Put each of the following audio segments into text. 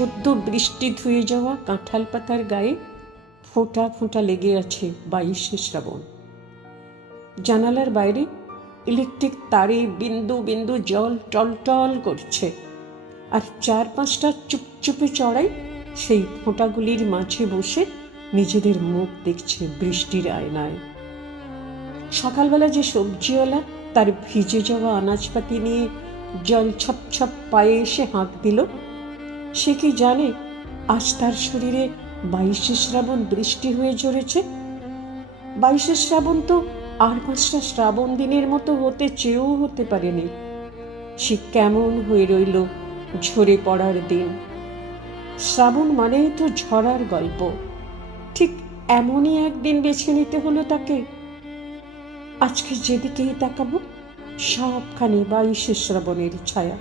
সদ্য বৃষ্টি ধুয়ে যাওয়া কাঁঠাল পাতার গায়ে ফোঁটা ফোঁটা লেগে আছে 22শে শ্রাবণ। জানালার বাইরে ইলেকট্রিক তারে বিন্দু বিন্দু জল টলটল করছে, আর 4-5টা চুপচুপে চড়াই সেই ফোঁটাগুলির মাঝে বসে নিজেদের মুখ দেখছে বৃষ্টির আয়নায়। সকালবেলা যে সবজিওয়ালা তার ভিজে যাওয়া আনাজপাতি নিয়ে জল ছপ ছপ পায়ে এসে হাঁক দিল, সে কি জানে আজ তার শরীরে 22শে শ্রাবণ বৃষ্টি হয়ে ঝরেছে? 22শে শ্রাবণ তো আর 5টা শ্রাবণ দিনের মতো হতে চেয়েও হতে পারেনি। সে কেমন হয়ে রইল ঝরে পড়ার দিন। শ্রাবণ মানেই তো ঝরার গল্প, ঠিক এমনই একদিন বেছে নিতে হলো তাকে। আজকে যেদিকেই তাকাবো সবখানে 22শে শ্রাবণের ছায়া।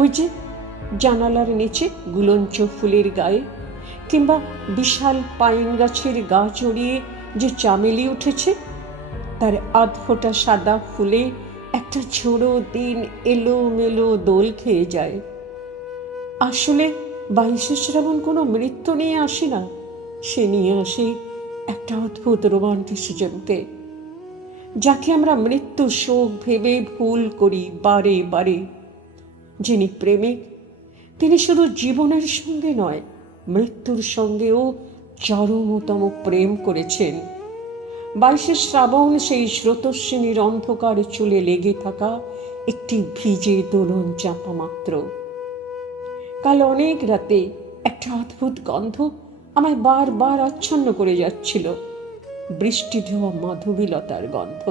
ওই যে জানালার নিচে গুলঞ্চ ফুলের গায়ে, কিংবা বিশাল পাইন গাছের গা জড়িয়ে যে চামেলি উঠেছে, তার আধফোঁটা সাদা ফুলে একটা ঝোড়ো দিন এলোমেলো দোল খেয়ে যায়। আসলে 22শে শ্রাবণ কোনো মৃত্যু নিয়ে আসে না, সে নিয়ে আসে একটা অদ্ভুত রোমান্টিসিজমকে, যাকে আমরা মৃত্যু শোক ভেবে ভুল করি বারে বারে। যিনি প্রেমিক তিনি শুধু জীবনের সঙ্গে নয়, মৃত্যুর সঙ্গেও চরমতম প্রেম করেছেন। 22শে শ্রাবণ সেই স্রোতস্বিনীর অন্ধকার চুলে লেগে থাকা একটি ভিজে দোলন চাপা মাত্র। কাল অনেক রাতে একটা অদ্ভুত গন্ধ আমায় বারবার আচ্ছন্ন করে যাচ্ছিল, বৃষ্টি ধোয়া মাধবীলতার গন্ধ।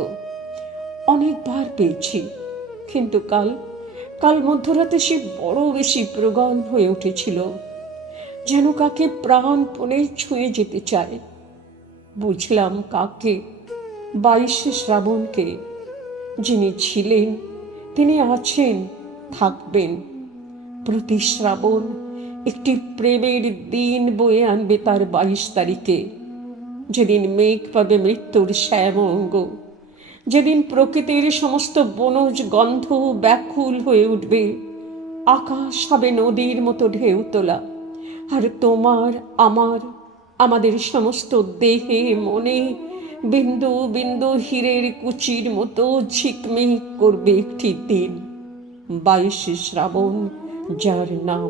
অনেকবার পেয়েছি, কিন্তু কাল মধ্যরাতে সে বড় বেশি প্রগল্ভ হয়ে উঠেছিল, যেন কাকে প্রাণপণে ছুঁয়ে যেতে চায়। বুঝলাম কাকে, 22শে শ্রাবণকে। যিনি ছিলেন তিনি আছেন, থাকবেন। প্রতি শ্রাবণ একটি প্রেমের দিন বয়ে আনবে তার 22 তারিখে, যেদিন মেঘ পাবে মৃত্যুর শ্যামঙ্গ, যেদিন প্রকৃতির সমস্ত বনজ গন্ধ ব্যাকুল হয়ে উঠবে, আকাশ হবে নদীর মতো ঢেউ তোলা, আর তোমার আমাদের সমস্ত দেহে মনে বিন্দু বিন্দু হীরের কুচির মতো ঝিকমিক করবে একটি দিন, 22শে শ্রাবণ, যার নাম